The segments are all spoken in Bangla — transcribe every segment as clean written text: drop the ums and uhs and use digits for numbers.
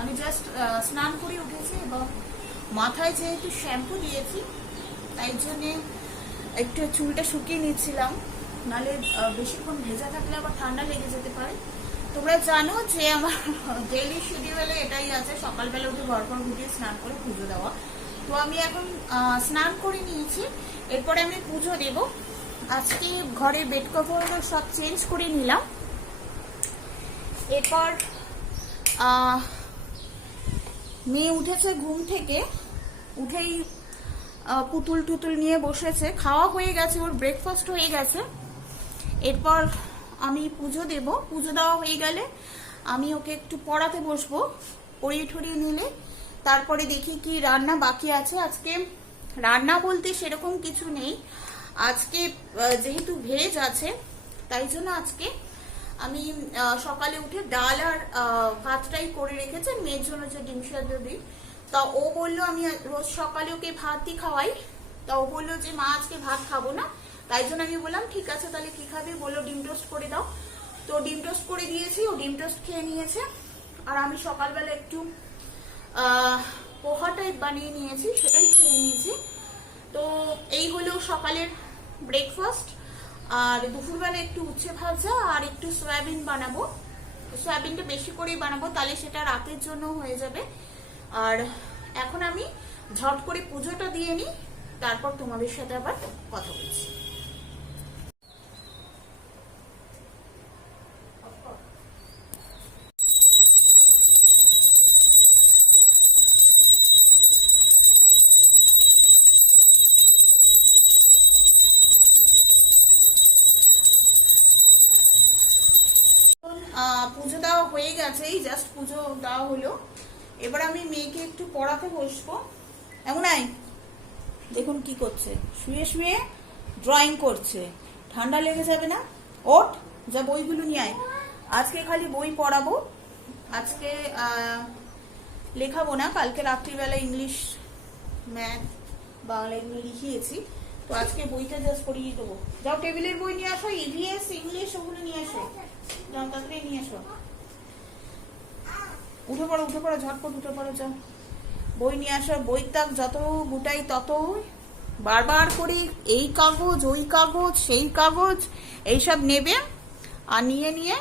আমি জাস্ট স্নান করে উঠেছি এবং মাথায় যেহেতু শ্যাম্পু দিয়েছি তাই জন্যে একটু চুলটা শুকিয়ে নিচ্ছিলাম, নাহলে বেশিক্ষণ ভেজা থাকলে আবার ঠান্ডা লেগে যেতে পারে। তোমরা জানো যে আমার ডেইলি শিডিউলে এটাই আছে, সকালবেলা উঠে ঘর ঘুরিয়ে স্নান করে পুজো দেওয়া। তো আমি এখন স্নান করে নিয়েছি, এরপরে আমি পুজো দেব। আজকে ঘরে বেড কভার সব চেঞ্জ করে নিলাম। এরপর মেয়ে উঠেছে ঘুম থেকে, উঠেই পুতুল টুতুল নিয়ে বসেছে, খাওয়া হয়ে গেছে, ওর ব্রেকফাস্ট হয়ে গেছে। এরপর আমি পুজো দেব, পুজো দেওয়া হয়ে গেলে আমি ওকে একটু পড়াতে বসবো, পড়িয়ে ঠড়িয়ে নিলে তারপরে দেখি কি রান্না বাকি আছে। আজকে রান্না বলতে সেরকম কিছু নেই, আজকে যেহেতু ভেজ আছে তাই জন্য আজকে আমি সকালে উঠে ডাল আর ভাতটাই করে রেখেছি মেয়ের জন্য, যে ডিম সেদ্ধ দিই। তা ও বললো, আমি রোজ সকালে ওকে ভাতই খাওয়াই, তা ও বললো যে মা আজকে ভাত খাবো না, তাই জন্য আমি বললাম ঠিক আছে তাহলে কি খাবে, বললো ডিম টোস্ট করে দাও। তো ডিম টোস্ট করে দিয়েছি, ও ডিম টোস্ট খেয়ে নিয়েছে। আর আমি সকালবেলা একটু পোহা টাইপ বানিয়ে নিয়েছি, সেটাই খেয়ে নিয়েছি। তো এই হলো সকালের ব্রেকফাস্ট। আর দুপুরবেলা একটু উচ্ছে ভাজা আর একটু সয়াবিন বানাবো, সয়াবিনটা বেশি করেই বানাবো, তাহলে সেটা রাতের জন্য হয়ে যাবে। আর এখন আমি ঝট করে পুজোটা দিয়ে নিই, তারপর তোমাদের সাথে আবার কথা বলছি। পুজো দেওয়া হয়ে গেছে, এই জাস্ট পুজো দেওয়া হলো। এবার আমি মেয়েকে একটু পড়াতে বসবো। এমন নাই, দেখুন কি করছে, শুয়ে শুয়ে ড্রয়িং করছে, ঠান্ডা লেগে যাবে না? ওঠ, যা বইগুলো নিয়ে আয়। আজকে খালি বই পড়াবো, আজকে লেখাবো না। কালকে রাত্রিবেলা ইংলিশ, ম্যাথ, বাংলা এগুলো লিখিয়েছি, তো আজকে বইটা জাস্ট পড়িয়ে দেবো। যাও টেবিলের বই নিয়ে আসো, ইভিএস ইংলিশ ওগুলো নিয়ে আসো, যাও তাড়াতাড়ি নিয়ে আসো। উঠে পড়ো উঠে পড়ো, ঝটপট উঠে পড়ো, যাও বই নিয়ে আসো। বই তাক যত গুটাই তত বারবার করে এই কাগজ ওই কাগজ সেই কাগজ এইসব নেবে, আর নিয়ে নিয়ে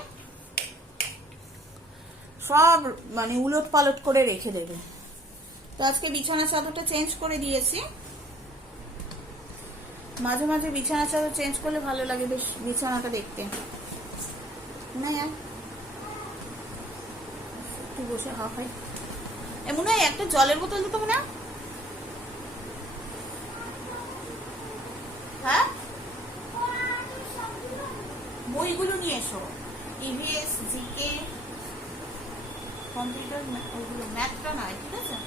সব মানে উলট পালট করে রেখে দেবে। তো আজকে বিছানা চাদরটা চেঞ্জ করে দিয়েছি, মাঝে মাঝে বিছানা চাদর চেঞ্জ করলে ভালো লাগে বেশ বিছানাটা দেখতে, না? একটু বসে হাফ হয়, এমন হয় একটা জলের বোতল দিতে না? হ্যাঁ, বইগুলো নিয়ে এসো, ইভিএস, জিকে, কম্পিউটার, ওইগুলো ম্যাথটা নয়, ঠিক আছে?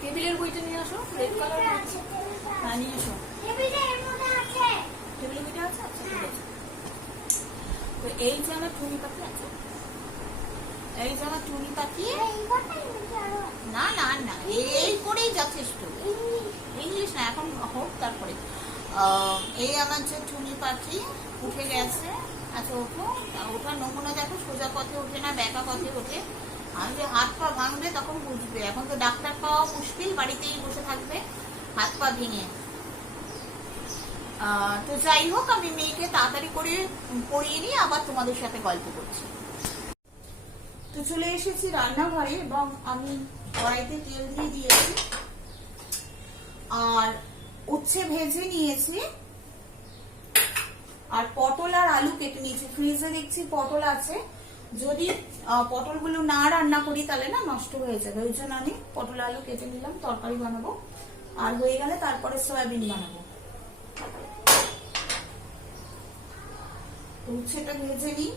টেবিলের বইটা নিয়ে আসো, রেড কালার। হ্যাঁ নিয়ে এসো, টেবিলের বইটা আছে। আচ্ছা ঠিক আছে। তো এই যে আমার টুনি পাখি আছে, এই যে আমার টুনি পাখি, না না না এই করেই যথেষ্ট, ইংলিশ না এখন হোক, তারপরে এই আমার যে টুনি পাখি উঠে গেছে। আচ্ছা ওঠো, ওঠার নমুনা দেখো, সোজা পথে ওঠে না বেঁকা পথে ওঠে। আমি যে হাত পা ভাঙবে তখন বুঝবে, এখন তো ডাক্তার পাওয়া মুশকিল, বাড়িতেই বসে থাকবে হাত পা ভেঙে। তো যাই হোক, আমি মেয়েকে তাড়াতাড়ি করে পড়িয়ে নিয়ে আবার তোমাদের সাথে গল্প করছি। তো চলে এসেছি রান্নাঘরে এবং আমি কড়াইতে তেল দিয়ে দিয়েছি আর উচ্ছে ভেজে নিয়েছি আর পটল আর আলু কেটে নিয়েছি। ফ্রিজে দেখছি পটল আছে, যদি পটলগুলো না রান্না করি তাহলে না নষ্ট হয়ে যাবে, ওই জন্য আমি পটল আলু কেটে নিলাম, তরকারি বানাবো। আর হয়ে গেলে তারপরে সয়াবিন বানাবো। উচ্ছেটা ভেজে নিই।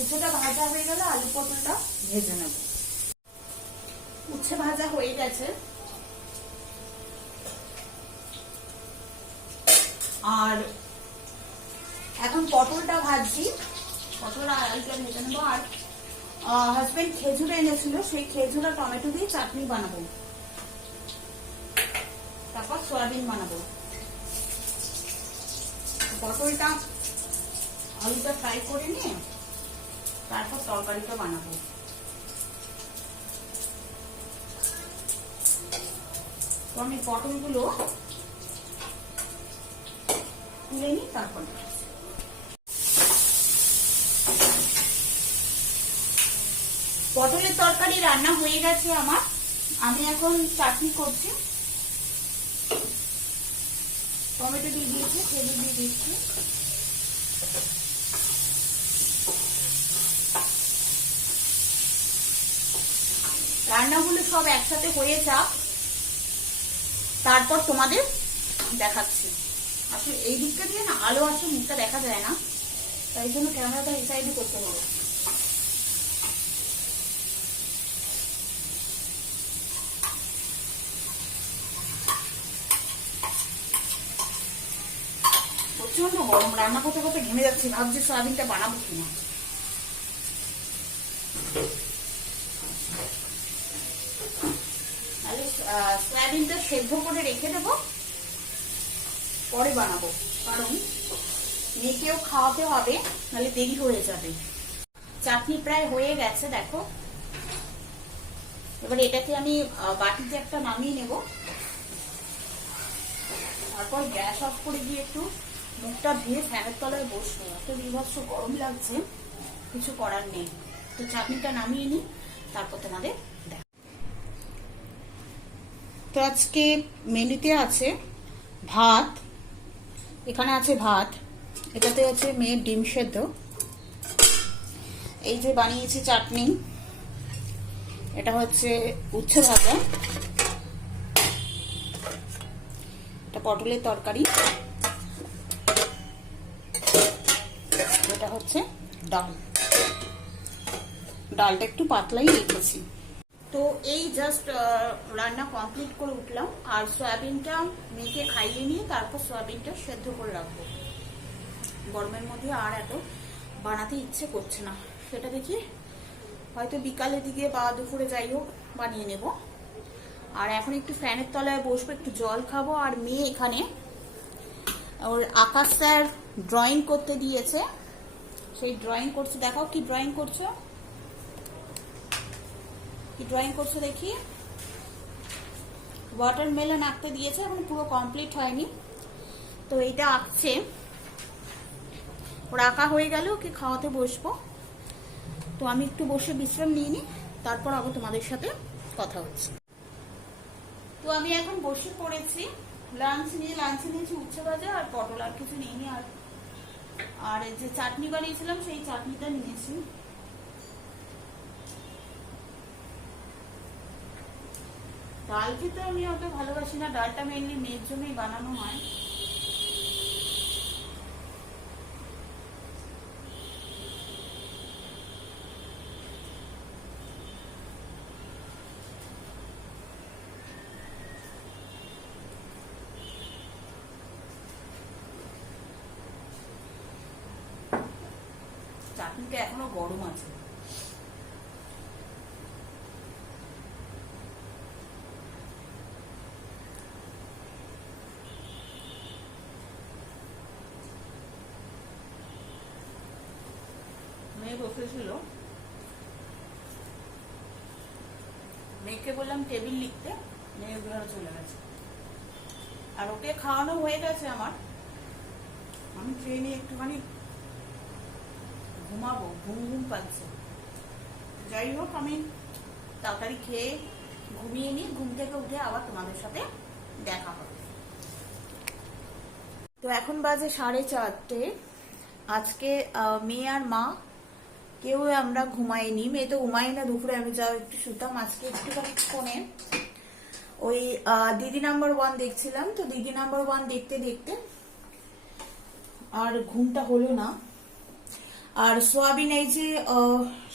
উচ্ছেটা ভাজা হয়ে গেলে আলু পটলটা ভেজে নেব। উচ্ছে ভাজা হয়ে গেছে, আর এখন পটলটা ভাজছি। পটল আর আলুটা ভেজে নেবো। আর হাজবেন্ড খেজুর এনেছিল, সেই খেজুর আর টমেটো দিয়ে চাটনি বানাবো, তারপর সয়াবিন বানাবো। পটলটা আলুটা ফ্রাই করে নিয়ে তারপর তরকারিটা বানাবো। তো আমি পটলগুলো তুলে নিই, তারপর পটলের তরকারি রান্না হয়ে গেছে আমার। আমি এখন চাটনি করছি। টমেটো দিয়ে দিয়েছি, খেজুর দিয়ে দিচ্ছি। রান্নাগুলো সব একসাথে হয়ে যাক, তারপর তোমাদের দেখাচ্ছি। আসলে এই দিকটা দিয়ে না আলো আসে, মুখটা দেখা যায় না, তাই জন্য ক্যামেরাটা এই সাইডে করতে হবে। প্রচন্ড গরম, রান্না করতে করতে ঘেমে যাচ্ছি, ভাবছি সয়াবিনটা বানাবো কিনা। সয়াবিনটা সেদ্ধ করে রেখে দেবো, পরে বানাবো, কারণ মেয়েকেও খাওয়াতে হবে, নাহলে দেরি হয়ে যাবে। চাটনি প্রায় হয়ে গেছে, দেখো। এবার এটাকে আমি বাটিতে একটা নামিয়ে নেব, তারপর গ্যাস অফ করে দিয়ে একটু মুখটা ধুয়ে ফ্যানের তলায় বসবো। এত বিভৎস গরম লাগছে, কিছু করার নেই। তো চাটনিটা নামিয়ে নিই, তারপর তোমাদের দেখ। তো আজকে মেনুতে আছে ভাত, এখানে আছে ভাত, এটাতে আছে মেয়ের ডিম সেদ্ধ, এই যে বানিয়েছি চাটনি, এটা হচ্ছে উচ্ছে ভাজা, এটা পটলের তরকারি, এটা হচ্ছে ডাল। ডালটা একটু পাতলাই রেখেছি। তো এই জাস্ট রান্না কমপ্লিট করে উঠলাম, আর সয়াবিনটা মেখে খাইয়ে নিয়ে তারপর সয়াবিনটা সেদ্ধ করে রাখবো। গরমের মধ্যে আর এত বানাতে ইচ্ছে করছে না, সেটা দেখি হয়তো বিকালের দিকে বা দুপুরে যাই হোক বানিয়ে নেব। আর এখন একটু ফ্যানের তলায় বসবো, একটু জল খাবো। আর মেয়ে এখানে ওর আকাশ স্যার ড্রয়িং করতে দিয়েছে, সেই ড্রয়িং করছে। দেখাও কি ড্রয়িং করছো, কি ড্রয়িং করছো দেখি। ওয়াটারমেলন আঁকতে দিয়েছে, এখন পুরো কমপ্লিট হয়নি, তো এইটা আঁকছে। ওর আঁকা হয়ে গেল, ওকে খাওয়াতে বসবো। তো আমি একটু বসে বিশ্রাম নিয়ে নিই, তারপর আবার তোমাদের সাথে কথা হচ্ছে। তো আমি এখন বসে পড়েছি, লাঞ্চে নিয়েছি উচ্ছে ভাজা আর পটল, আর কিছু নিইনি। আর যে চাটনি বানিয়েছিলাম সেই চাটনিটা নিয়েছি। ডাল খেতে আমি অত ভালোবাসি না, ডালটা মেনলি মেয়ের জন্যই বানানো হয়। চাটনিটা এখনো গরম আছে। মেয়ে বসেছিল, মেয়েকে বললাম টেবিল লিখতে, মেয়ে ঘরে চলে গেছে। আর ওকে খাওয়ানো হয়ে গেছে আমার, আমি খেয়ে নিয়ে একটুখানি ঘুমাবো, ঘুম পাচ্ছে। যাই হোক, আমি তাড়াতাড়ি খেয়ে ঘুমিয়ে নিই, ঘুম থেকে উঠে আবার তোমাদের সাথে দেখা হবে। তো এখন বাজে 4:30। আজকে মেয়ে আর মা কেউ আমরা ঘুমাইনি, মেয়ে তো ঘুমাই না, দুপুরে আমি যাও একটু শুতাম। আজকে একটুখানি ফোনে ওই দিদি নাম্বার 1 দেখছিলাম, তো দিদি নাম্বার 1 দেখতে দেখতে আর ঘুমটা হলো না। আর সোয়াবিন এই যে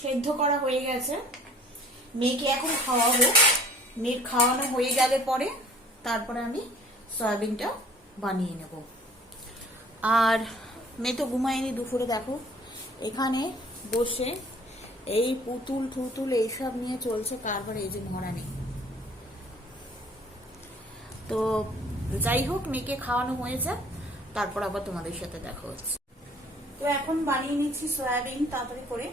সেদ্ধ করা হয়ে গেছে, মেয়েকে এখন খাওয়াবো। মেয়ের খাওয়ানো হয়ে গেলে পরে তারপরে আমি সয়াবিনটা বানিয়ে নেব। আর মেয়ে তো ঘুমায়নি দুপুরে, দেখো এখানে বসে এই পুতুল টুতুল এইসব নিয়ে চলছে, কারবার এই যে মরা নেই। তো যাই হোক, মেয়েকে খাওয়ানো হয়ে যাক, তারপর আবার তোমাদের সাথে দেখা হচ্ছে। তো এখন বানিয়ে নিচ্ছি সয়াবিন তাড়াতাড়ি করে।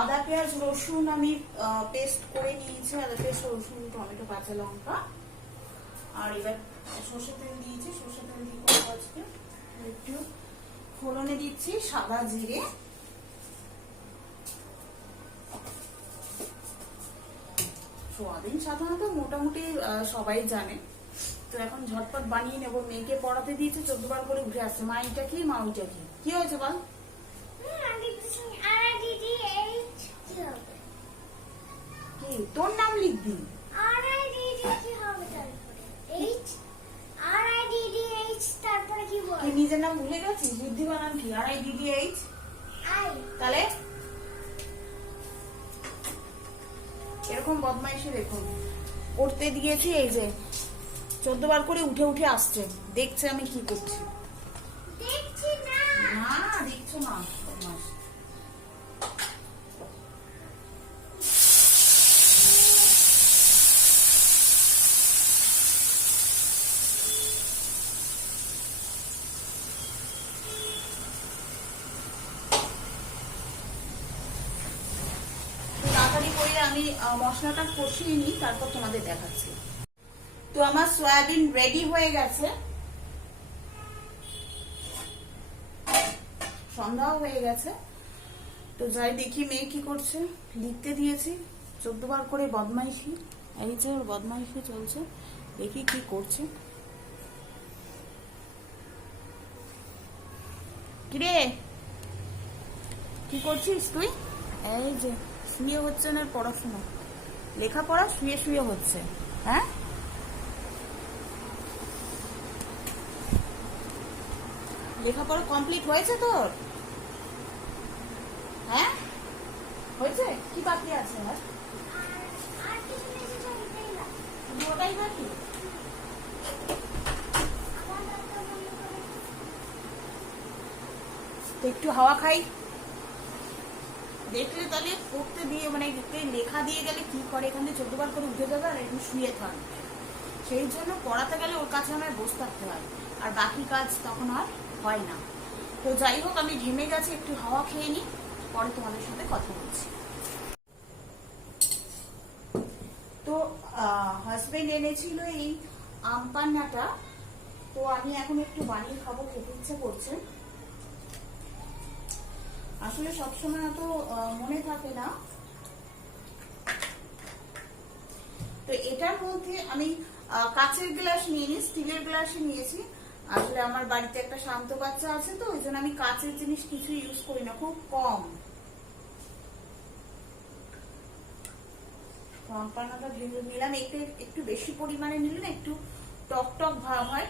আদা পেঁয়াজ রসুন আমি পেস্ট করে নিয়েছি, আদা পেঁয়াজ রসুন টমেটো কাঁচা লঙ্কা। আর এবার সর্ষে তেল দিয়েছি, সর্ষে তেল দিয়ে করবো আজকে। একটু ফোড়নে দিচ্ছি সাদা জিরে, সোয়াবিন সাধারণত মোটামুটি সবাই জানে। তো এখন ঝটপট বানিয়ে নেবো। মেয়েকে পড়াতে দিয়েছে, 14 বার করে উঠে আসছে, মা এটা কি, মা ওইটা কি। কি হয়েছে বল? কি তোর নাম লিখবি? কি নিজের নাম ভুলে গেছিস? ঋদ্ধি বানান কি? RIDDH। তাহলে এরকম বদমাইশি দেখুন করতে দিয়েছি, এই যে 14 বার করে উঠে উঠে আসছে, দেখছে আমি কি করছি। না দেখছো না, বদমাইশ। আমি মশলাটা কষিয়ে নিই, তারপর তোমাদের দেখাচ্ছি। তো আমার সয়াবিন রেডি হয়ে গেছে, সন্ধ্যাও হয়ে গেছে। তো যাই দেখি মেয়ে কি করছে। লিখতে দিয়েছি 14 বার করে বদমাইশি, এই যে ওর বদমাইশি চলছে, দেখি কি করছে। কিরে কি করছিস তুই? এই যে শুয়ে হচ্ছে না পড়াশোনা, লেখাপড়া শুয়ে শুয়ে হচ্ছে। হ্যাঁ, লেখাপড়া কমপ্লিট হয়েছে তোর? হ্যাঁ হয়েছে, কি বাকি আছে আর? ওটাই বাকি। একটু হাওয়া খাই, দেখলে তাহলে পড়তে দিয়ে মানে লেখা দিয়ে গেলে কি করে, এখানে 14 বার করে উঠে যাবে আর একটু শুয়ে থাকবে। সেই জন্য পড়াতে গেলে ওর কাছে আমায় বসে থাকতে হয়, আর বাকি কাজ তখন আর হয় না। তো যাই হোক, আমি ঘেমে গেছি, একটু হাওয়া খেয়ে নিই, পরে তোমাদের সাথে কথা বলছি। তো হাজবেন্ড এনেছিল এই আম পান্নাটা, তো আমি এখন একটু বানিয়ে খাবো, খেতে ইচ্ছে করছে। আসলে সবসময় এত মনে থাকে না। তো এটার মধ্যে আমি কাচের গ্লাস নিয়ে স্টিলের গ্লাসে নিয়েছি। আসলে আমার বাড়িতে একটা শান্ত বাচ্চা আছে, তো ওই জন্য আমি কাচের জিনিস কিছু ইউজ করি না, খুব কম। পান্নাটা ভেঙে নিলাম, একটু বেশি পরিমাণে নিলে না একটু টক টক ভাব হয়।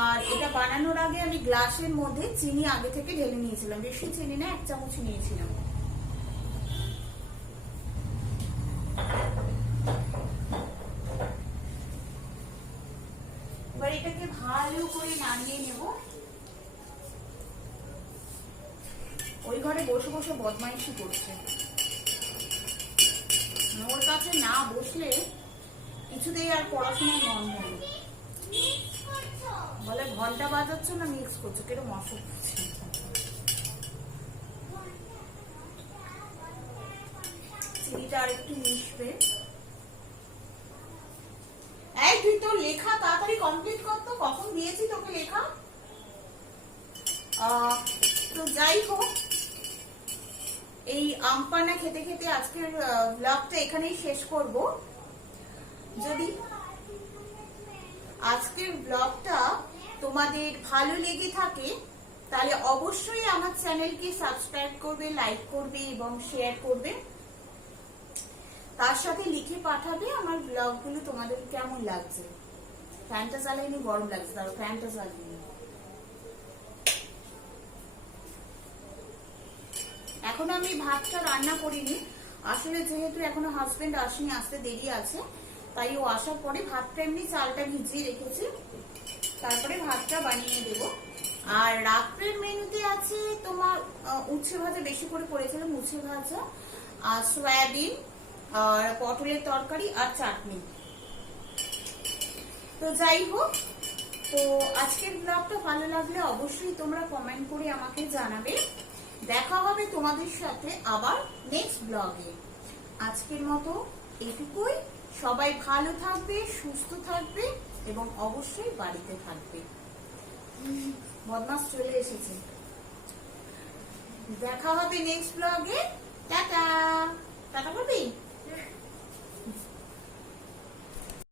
আর এটা বানানোর আগে আমি গ্লাসের মধ্যে চিনি আগে থেকে ঢেলে নিয়েছিলাম, বেশি চিনি না, 1 চামচ নিয়েছিলাম। এবার এটাকে ভালো করে নাড়িয়ে নেব। ওই ঘরে বসে বসে বদমাইশি করছে, ওর কাছে না বসলে কিছুতেই আর পড়াশোনায় মন হবে। বলে ঘন্টা বাজাচ্ছ না মিক্স করছো, কিরকম অসুখ। চিনিটা আর একটু মিশবে। এই তুই তোর লেখা তাড়াতাড়ি কমপ্লিট কর তো, কখন দিয়েছি তোকে লেখা। তো যাই হোক, এই আম পান্না খেতে খেতে আজকের ব্লগটা এখানেই শেষ করব। যদি আজকের ব্লগটা তোমাদের ভালো লেগে থাকে তাহলে অবশ্যই আমার চ্যানেলকে সাবস্ক্রাইব করবে, লাইক করবে এবং শেয়ার করবে। তার সাথে লিখে পাঠাবে আমার ব্লগগুলো তোমাদের কেমন লাগছে। ফ্যানটা চালাইনি, গরম লাগছে, তার ফ্যানটা চালিয়ে। এখন আমি ভাতটা রান্না করিনি, আসলে যেহেতু এখনো হাজবেন্ড আসেনি, আসতে দেরি আছে, তাই ও আসার পরে ভাতটা এমনি চালটা ভিজিয়ে রেখেছি, তারপরে ভাতটা বানিয়ে দেব। আর রাত্রের মেনুতে আছে তোমার উচ্ছে ভাজা, বেশি করে করেছিলাম উচ্ছে ভাজা, আর সয়াবিন, আর পটলের তরকারি, আর চাটনি। তো যাই হোক, তো আজকের ব্লগটা ভালো লাগলে অবশ্যই তোমরা কমেন্ট করে আমাকে জানাবে। দেখা হবে তোমাদের সাথে আবার নেক্সট ব্লগে। আজকের মতো এটুকুই। সবাই ভালো থাকবে, সুস্থ থাকবে এবং অবশ্যই বাড়িতে থাকবে। বদমাস চলে এসেছে। দেখা হবে নেক্সট ব্লগে। টাটা। টাটা করবি?